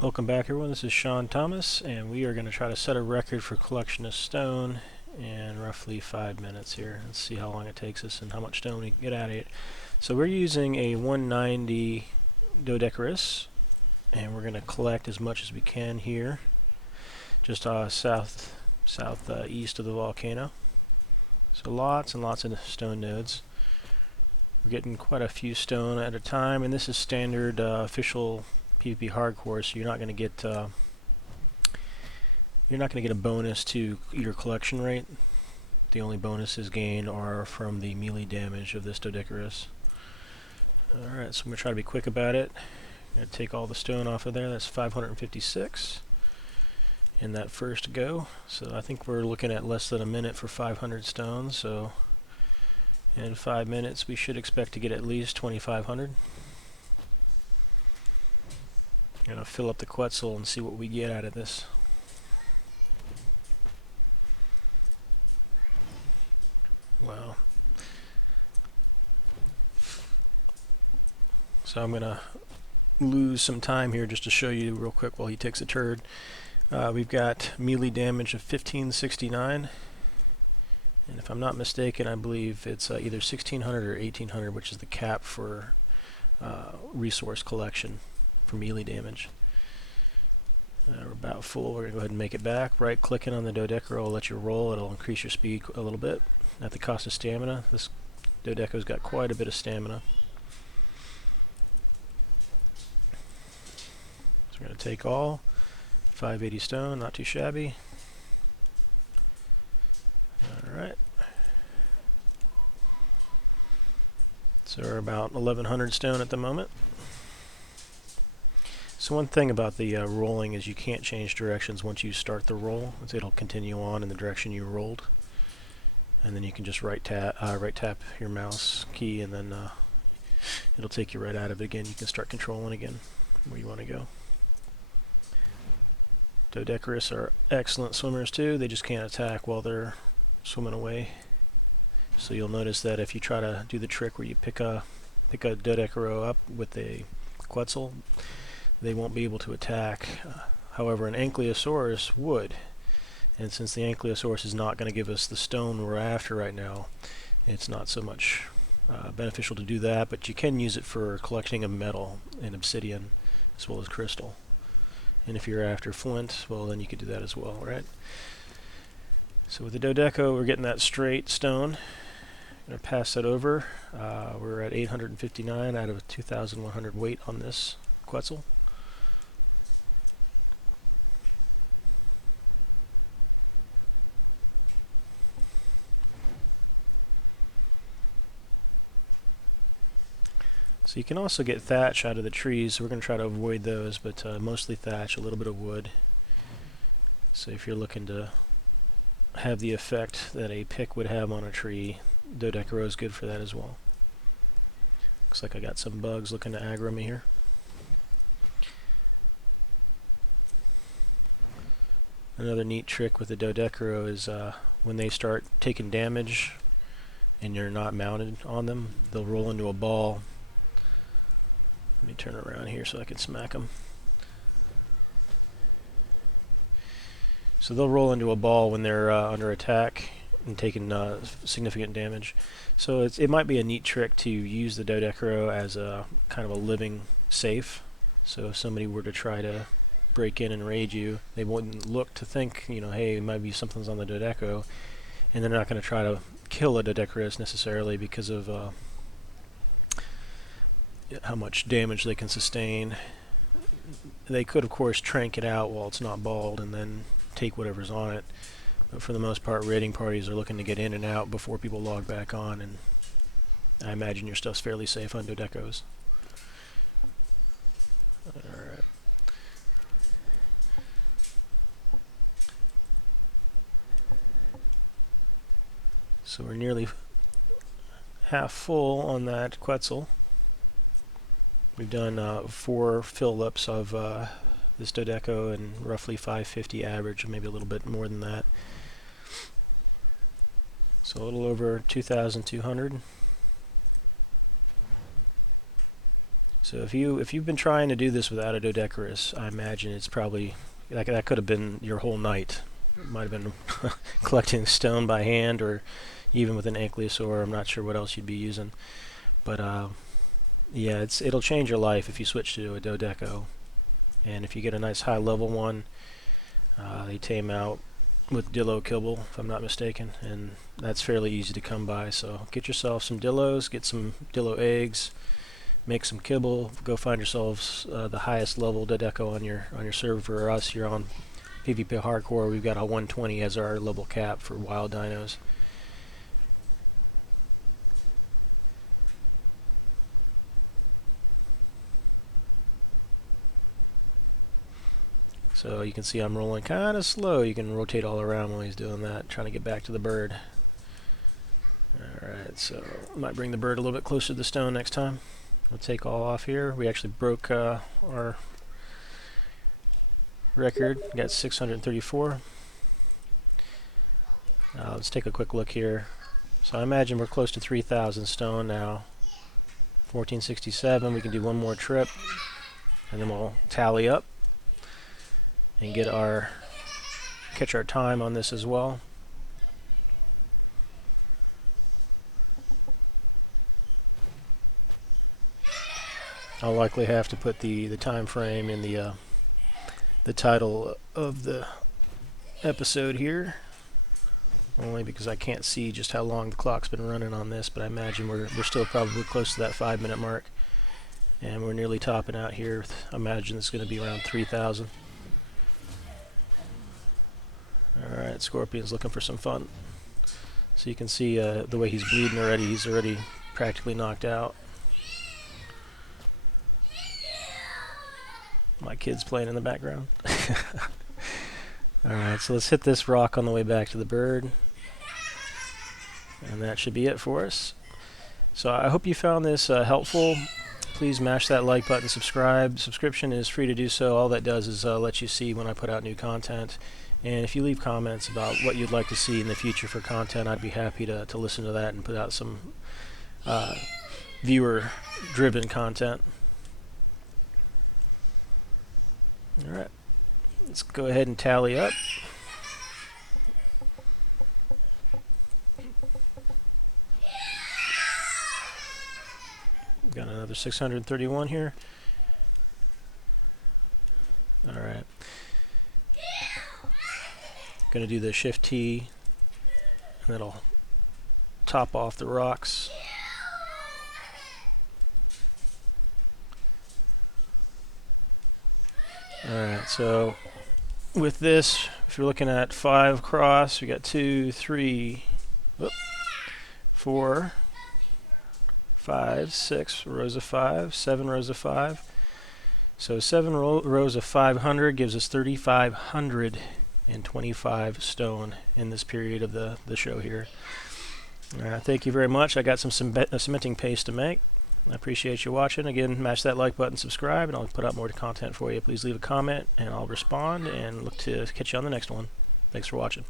Welcome back everyone, this is SeanThomas and we are going to try to set a record for collection of stone in roughly 5 minutes here. Let's see how long it takes us and how much stone we can get out of it. So we're using a 190 Doedicurus and we're going to collect as much as we can here, just southeast of the volcano. So lots and lots of stone nodes. We're getting quite a few stone at a time, and this is standard official PvP hardcore, so you're not going to get a bonus to your collection rate. The only bonuses gained are from the melee damage of this Doedicurus. Alright, so I'm going to try to be quick about it. I'm going to take all the stone off of there. That's 556 in that first go. So I think we're looking at less than a minute for 500 stone, so in 5 minutes we should expect to get at least 2,500. I'm going to fill up the Quetzal and see what we get out of this. Wow. So I'm going to lose some time here just to show you real quick while he takes a turd. We've got melee damage of 1569. And if I'm not mistaken, I believe it's either 1600 or 1800, which is the cap for resource collection for melee damage. We're about full. We're going to go ahead and make it back. Right clicking on the Doedicurus will let you roll. It'll increase your speed a little bit at the cost of stamina. This Doedicurus got quite a bit of stamina. So we're going to take all 580 stone, not too shabby. Alright. So we're about 1100 stone at the moment. So one thing about the rolling is you can't change directions once you start the roll. It'll continue on in the direction you rolled, and then you can just right tap your mouse key, and then it'll take you right out of it again. You can start controlling again where you want to go. Doedicurus are excellent swimmers too. They just can't attack while they're swimming away. So you'll notice that if you try to do the trick where you pick a Doedicurus up with a Quetzal, they won't be able to attack. However, an Ankylosaurus would. And since the Ankylosaurus is not going to give us the stone we're after right now, it's not so much beneficial to do that, but you can use it for collecting of metal and obsidian as well as crystal. And if you're after flint, well, then you could do that as well, right? So with the Doedicurus, we're getting that straight stone. I'm going to pass that over. We're at 859 out of 2,100 weight on this Quetzal. So you can also get thatch out of the trees. We're going to try to avoid those, but mostly thatch, a little bit of wood. So if you're looking to have the effect that a pick would have on a tree, Doedicurus is good for that as well. Looks like I got some bugs looking to aggro me here. Another neat trick with the Doedicurus is when they start taking damage and you're not mounted on them, they'll roll into a ball. Let me turn around here so I can smack them. So they'll roll into a ball when they're under attack and taking significant damage. So it might be a neat trick to use the Doedicurus as a kind of a living safe. So if somebody were to try to break in and raid you, they wouldn't look to think, you know, hey, it might be something's on the Doedicurus, and they're not going to try to kill a Doedicurus necessarily because of how much damage they can sustain. They could, of course, trank it out while it's not balled and then take whatever's on it. But for the most part, raiding parties are looking to get in and out before people log back on, and I imagine your stuff's fairly safe on Doedicurus. Alright. So we're nearly half full on that Quetzal. We've done 4 fill-ups of this Doedicurus and roughly 550 average, maybe a little bit more than that. So a little over 2,200. So if you've been trying to do this without a Doedicurus, I imagine it's probably that could have been your whole night. It might have been collecting stone by hand, or even with an ankylosaur. I'm not sure what else you'd be using, but yeah, it'll change your life if you switch to a Doedeco. And if you get a nice high level one, they tame out with Dillo kibble, if I'm not mistaken, and that's fairly easy to come by. So get yourself some Dillos, get some Dillo eggs, make some kibble, go find yourselves the highest level Doedeco on your server. For us here on PvP Hardcore, we've got a 120 as our level cap for wild dinos. So you can see I'm rolling kind of slow. You can rotate all around while he's doing that, trying to get back to the bird. Alright, so I might bring the bird a little bit closer to the stone next time. We'll take all off here. We actually broke our record. Got 634. Let's take a quick look here. So I imagine we're close to 3,000 stone now. 1467. We can do one more trip, and then we'll tally up and catch our time on this as well. I'll likely have to put the time frame in the title of the episode here, only because I can't see just how long the clock's been running on this, but I imagine we're still probably close to that 5-minute mark, and we're nearly topping out here. I imagine it's going to be around 3,000. Alright, Scorpion's looking for some fun. So you can see the way he's bleeding already. He's already practically knocked out. My kid's playing in the background. Alright, so let's hit this rock on the way back to the bird. And that should be it for us. So I hope you found this helpful. Please mash that like button, subscribe. Subscription is free to do so. All that does is let you see when I put out new content. And if you leave comments about what you'd like to see in the future for content, I'd be happy to listen to that and put out some viewer-driven content. Alright, let's go ahead and tally up. Got another 631 here. Alright. Going to do the Shift T, and that'll top off the rocks. Alright, so with this, if you're looking at 5 across, we got 2, 3, 4, 5, 6 rows of 5, 7 rows of 5. So 7 rows of 500 gives us 3,525 stone in this period of the show here. Thank you very much. I got some cementing paste to make. I appreciate you watching. Again, mash that like button, subscribe, and I'll put out more content for you. Please leave a comment, and I'll respond, and look to catch you on the next one. Thanks for watching.